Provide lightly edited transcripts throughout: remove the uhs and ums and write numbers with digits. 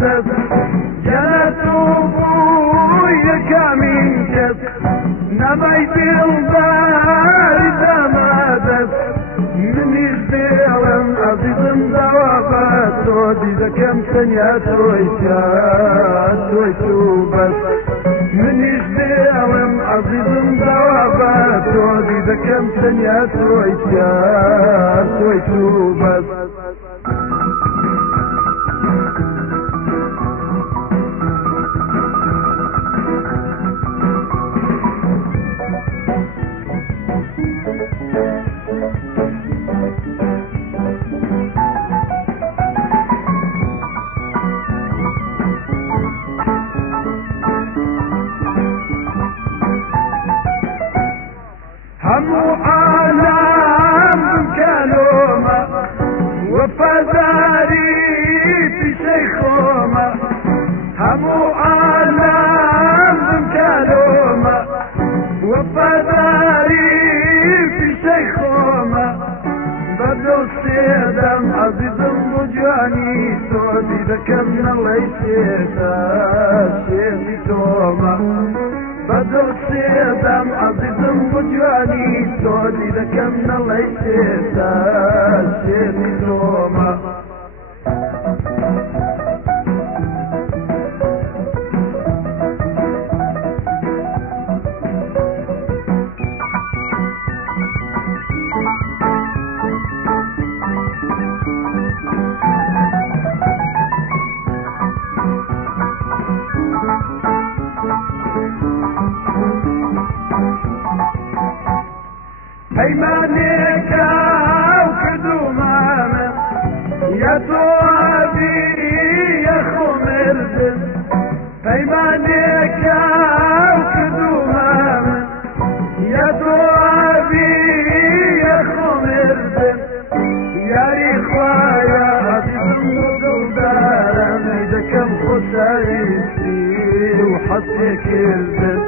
دست جنت بويك من كس نبي دلدار دمادت من يشتغلن عزيزم دوابات تودي ذكم سنيا تويتو بس من يشتغلن عزيزم دوابات تودي ذكم سنيا تويتو بس همو عالم كلومة وفداري في شيخومة همو عالم كلومة وفداري في شيخومة بدو السيدم عزيزم بجاني سودي ذكرنا الله يسيدا شيخي تومة بدو السيدم عزيزم بجاني سودي ذكرنا الله يسيدا شيخي تومة ايمانك وكدومامه يا توابي يا خمردن ايمانك وكدومامه يا توابي يا خمردن يا ريخوايا عزيزم ودودارم اذا كم خسايتي وحطيك البن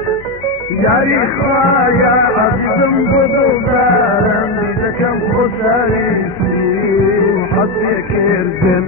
يا ريخوايا عزيزم ودودارم اذا كم خسايتي وحطيك البن